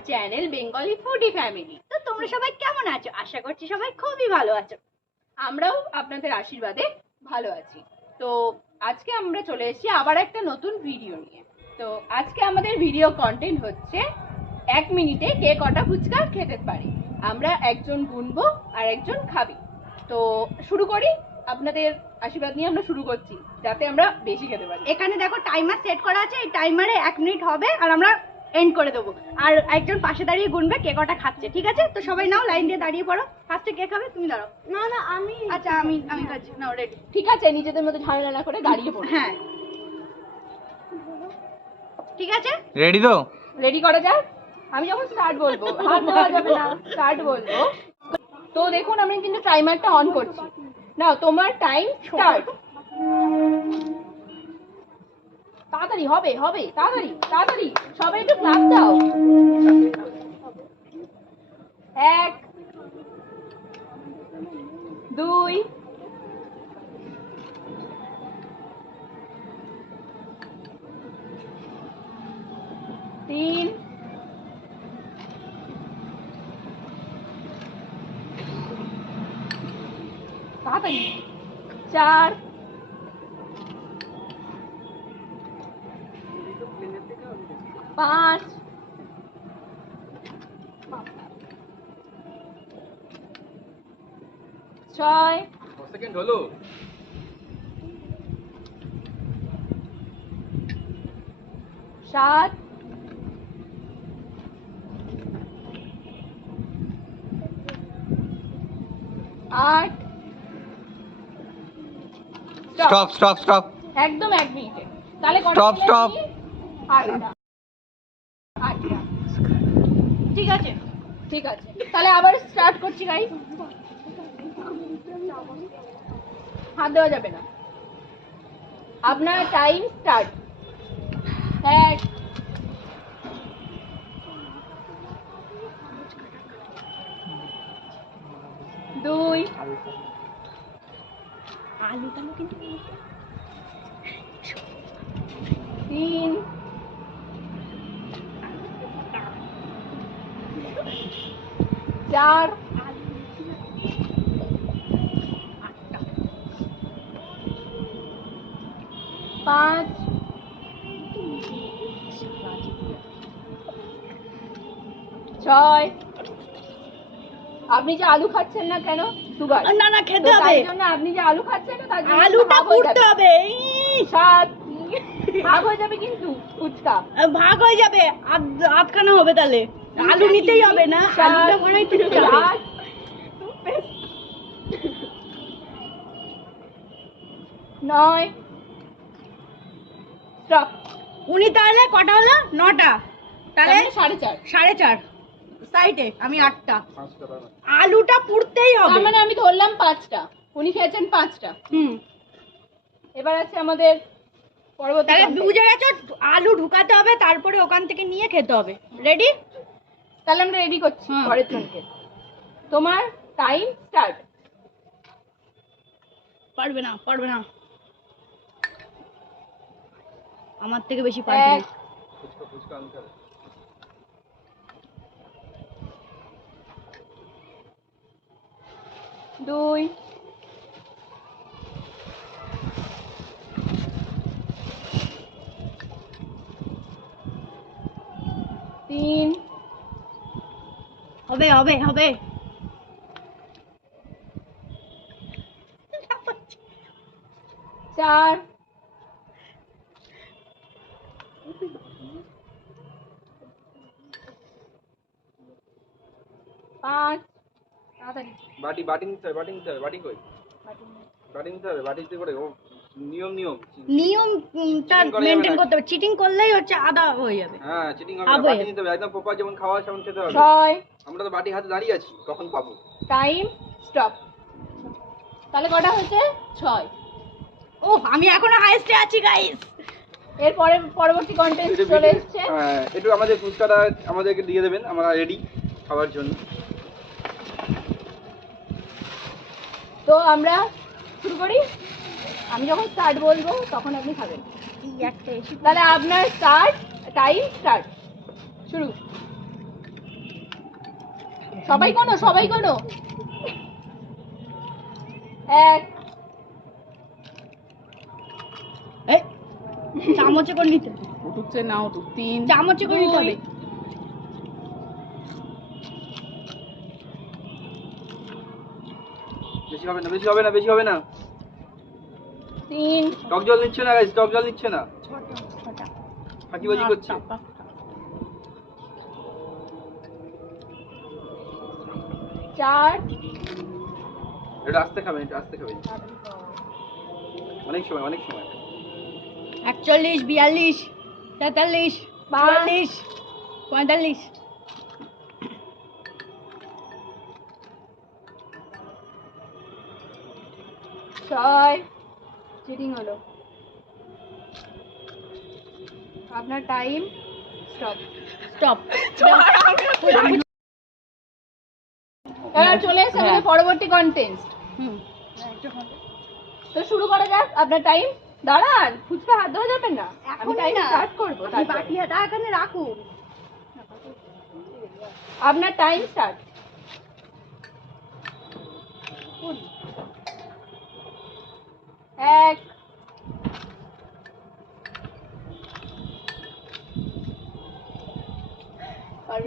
Our channel Bengali foodie family. তো তোমরা সবাই কেমন আছো? আশা করছি সবাই খুবই ভালো আছো। আমরাও আপনাদের আশীর্বাদে ভালো আছি। তো আজকে আমরা চলে এসেছি আবার একটা নতুন ভিডিও নিয়ে। তো আজকে আমাদের ভিডিও কন্টেন্ট হচ্ছে 1 মিনিটে কে কটা ফুচকা খেতে পারে। আমরা একজন গুনবো আর একজন খাবি। তো শুরু করি, আপনাদের আশীর্বাদ নিয়ে আমরা শুরু করছি যাতে আমরা বেশি খেতে পারি। এখানে দেখো টাইমার সেট করা আছে, এই টাইমারে 1 মিনিট হবে আর আমরা এন্ড করে দেবো। আর একজন পাশে দাঁড়িয়ে গুনবে কে কটা খাচ্ছে, ঠিক আছে? তো সবাই নাও, লাইন দিয়ে দাঁড়িয়ে পড়ো। ফার্স্টে কে খাবে? তুমি দাঁড়াও। না না আমি আচ্ছা আমি খাচ্ছি। নাও, রেডি? ঠিক আছে, নিজেদের মধ্যে ঝামেলা না করে দাঁড়িয়ে পড়ো। হ্যাঁ ঠিক আছে, রেডি তো? রেডি করা যাক। আমি যখন স্টার্ট বলবো, হাত দেওয়া যাবে না, স্টার্ট বলবো। তো দেখুন আমি কিন্তু টাইমারটা অন করছি। নাও তোমার টাইম স্টার্ট। তাড়াতাড়ি হবে হবে, তাড়াতাড়ি তাড়াতাড়ি, সবাই একটু ক্লাপ দাও। 1 2 3 তাড়াতাড়ি 4 5 6 সেকেন্ড হলো। 7 8 স্টপ স্টপ স্টপ। একদম 1 মিনিটে। তাহলে Stop, stop. 8টা। ঠিক আছে ঠিক আছে, তাহলে আবার স্টার্ট করছি গাইস। হাত দেওয়া যাবে না। আপনার টাইম স্টার্ট। 1 2 আলুটা কিন্তু 3 4 5 6 আপনি যে আলু খাচ্ছেন না কেন? সুগার। না না খেতে হবে, তাই জন্য আপনি যে আলু খাচ্ছেন না তার জন্য আলুটা ভাগ হয়ে পুড়তে যাবে। হবে। 7 ভাগ হয়ে যাবে কিন্তু ফুচকা। ভাগ হয়ে যাবে, আটখানা হবে তাহলে। আলু নিতেই হবে না, আলুটা বানাই তো হবে। 9 স্টপ। উনি তাহলে কটা হলো? 9টা। তাহলে 4.5। 4.5 সাইডে, আমি 8টা। আলুটা পুড়তেই হবে। তার মানে আমি ধরলাম 5টা, উনি খেয়েছেন 5টা। এবার আছে আমাদের পরবর্তী তাহলে content। বুঝে গেছো, আলু ঢুকাতে হবে, তারপরে ওখান থেকে নিয়ে খেতে হবে। রেডি? তাহলে আমরা রেডি করছি পরের জনকে। তোমার টাইম স্টার্ট। পারবে না পারবে না, আমার থেকে বেশি পারবে না। 2 3 হবে হবে হবে। 4 5 তাড়াতাড়ি। বাটি বাটি নিতে হবে, বাটি নিতে হবে, বাটি কই? বাটি নিতে হবে, বাটিতে করে ও নিয়ম নিয়ম। নিয়মটা Cheating করা যাবে মেনটেন না। করতে হবে, চিটিং করলেই হচ্ছে আদা হয়ে যাবে। হ্যাঁ, চিটিং হবে হবে। না, বাটি নিতে হবে, একদম প্রপার যেমন খাওয়া হয় সেমন খেতে হবে। 6 আমরা তো বাটি হাতে দাঁড়িয়ে আছি, কখন পাবো? Time stop. তাহলে কটা হয়েছে? 6। ও আমি এখনো হাইস্টে আছি গাইস। এরপরে পরবর্তী কন্টেন্ট চলে এসেছে। হ্যাঁ, একটু আমাদের ফুচকাটা আমাদেরকে দিয়ে দেবেন, আমরা রেডি খাওয়ার জন্য। তো আমরা শুরু করি। আমি যখন স্টার্ট বলবো তখন আপনি খাবেন। তাহলে আপনার স্টার্ট, টাইম স্টার্ট, শুরু। সবাই কোনো 1 এই চামচে করে নিতে হবে। উঠুকছে না উঠুক 3 চামচে করে নিতে হবে। বেশি হবে না, বেশি হবে না, বেশি হবে না। 3 টক জল নিচ্ছে না গাইস, টক জল নিচ্ছে না, ছটা। ফাঁকিবাজি করছে। 4 এটা আস্তে খাবেন, এটা আস্তে খাবেন, অনেক সময়, অনেক সময়। 41, 42, 43, 44, 45। 6 চিটিং হলো। আপনার টাইম স্টপ। স্টপ। এবার চলে এসে আমাদের পরবর্তী কন্টেন্ট। হুম। তো শুরু করা যাক। আপনার টাইম, দাঁড়ান, ফুচকা হাত ধোয়া যাবে না, আমি এখনই টাইম না। স্টার্ট করবো। আপনি বাটিটা এখানে রাখুন। আপনার টাইম স্টার্ট। 1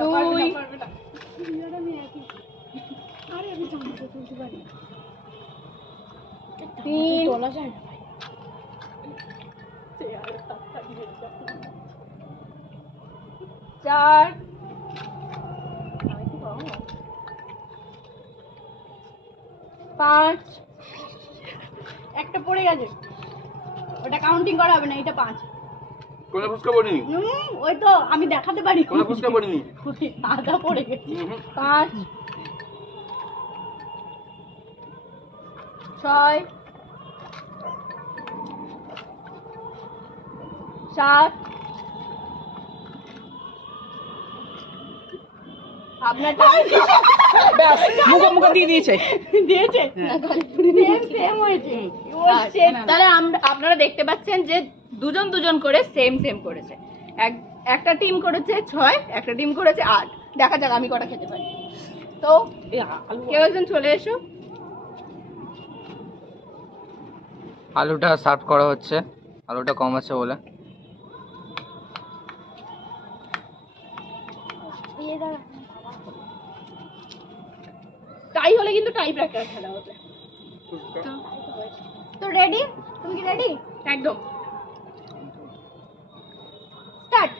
2 আরে আমি চামচে তুলতে পারি না। 3 তোলা যায় না ভাই। 4 5 একটা পড়ে গেছে, ওটা কাউন্টিং করা হবে না, এটা 5। কোনো ফুচকা পড়িনি, ওই তো আমি দেখাতে পারি। কোনো ফুচকা পড়িনি। ওই আধা পড়ে গেছে। 5 6 7 আপনার টাইম ব্যাস মুখে দিয়ে দিয়েছে। দিয়েছে সেম হয়েছে। ও shit। তাহলে আপনারা দেখতে পাচ্ছেন যে দুজন দুজন করে সেম সেম করেছে। একটা টিম করেছে 6, একটা টিম করেছে 8। দেখা যাক আমি কটা খেতে পারি। তো কেউ একজন চলে এসো। আলুটা সার্ভ করা হচ্ছে, আলুটা কম আছে বলে। তাই হলে কিন্তু টাই ব্রেকার খেলা হবে। ফুচকা তো রেডি? তুমি কি রেডি? একদম স্টার্ট।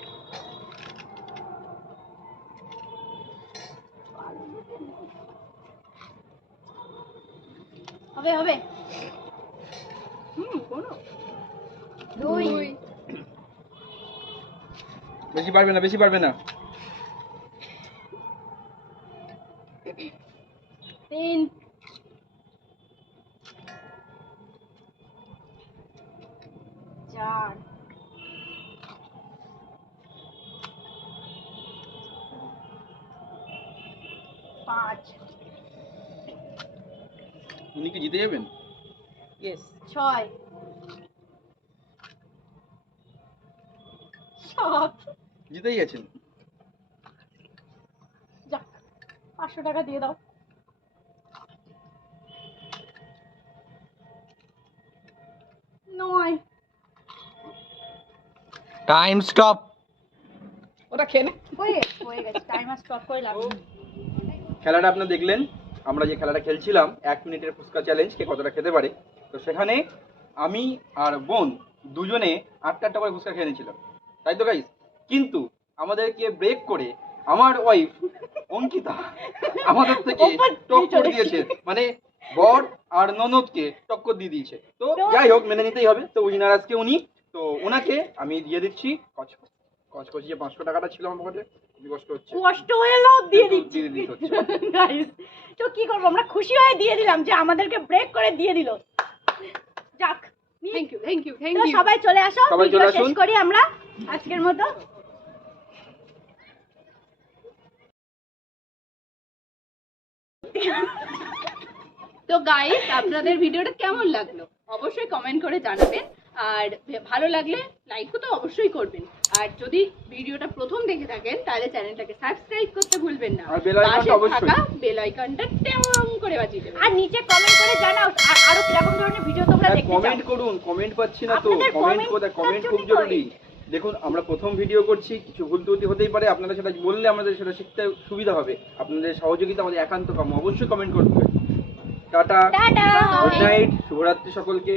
হবে হবে। কোনো 2 বেশি পারবে না, বেশি পারবে না। 3 4 5 উনি কি জিতে যাবেন? 6 7 জিতেই গেছেন। যাক 500 টাকা দিয়ে দাও। 9 টাইম স্টপ। ওটা খেয়ে নে। হয়ে গেছে, টাইমার স্টপ করে লাভ নেই। খেলাটা আপনারা দেখলেন, আমরা যে খেলাটা খেলছিলাম 1 মিনিটের ফুচকা চ্যালেঞ্জ, কে কতটা খেতে পারে। তো সেখানে আমি আর বোন দুজনে 8টা করে ফুচকা খেয়ে নিয়েছিলাম, তাই তো গাইস। কিন্তু আমাদেরকে ব্রেক করে আমার ওয়াইফ অঙ্কিতা আমাদের থেকে টক্কর দিয়েছে, মানে বর আর ননদকে টক্কর দিয়ে দিয়েছে। তো যাই হোক, মেনে নিতেই হবে। তো উইনার আজকে উনি। তো ওনাকে আমি দিয়ে দিচ্ছি কচকচি যে 500 টাকাটা ছিল আমার পকেটে, খুবই কষ্ট হচ্ছে। কষ্ট হলেও দিয়ে দিচ্ছি দিয়ে দিতে হচ্ছে। গাইস। তো কি করবো, আমরা খুশি হয়ে দিয়ে দিলাম যে আমাদেরকে ব্রেক করে দিয়ে দিল। যাক, thank you thank you thank তো ইউ। সবাই চলে আসো, সবাই চলে ভিডিও আসুন। শেষ করি আমরা আজকের মতো। তো গাইস, আপনাদের ভিডিওটা কেমন লাগলো অবশ্যই কমেন্ট করে জানাবেন। আর ভালো লাগলে লাইকও তো অবশ্যই করবেন। আর যদি ভিডিওটা প্রথম দেখে থাকেন তাহলে চ্যানেলটাকে সাবস্ক্রাইব করতে ভুলবেন না। আর bell icon টা পাশে অবশ্যই। থাকা বেল আইকনটা ট্যাং করে বাজিয়ে দেবেন। আর নিচে কমেন্ট করে জানাও আরো কিরকম ধরনের ভিডিও তোমরা দেখতে চাও। কমেন্ট করুন, কমেন্ট পাচ্ছি না তো, আপনাদের কমেন্ট comment কোথায়? টার কমেন্ট খুব জন্যই জরুরি। দেখুন আমরা প্রথম ভিডিও করছি, কিছু ভুল ত্রুটি হতেই পারে, আপনারা সেটা বললে আমাদের সেটা শিখতে সুবিধা হবে। আপনাদের সহযোগিতা আমাদের একান্ত কাম্য, অবশ্যই কমেন্ট করবেন। Tata, tata. গুড নাইট, শুভরাত্রি সকলকে।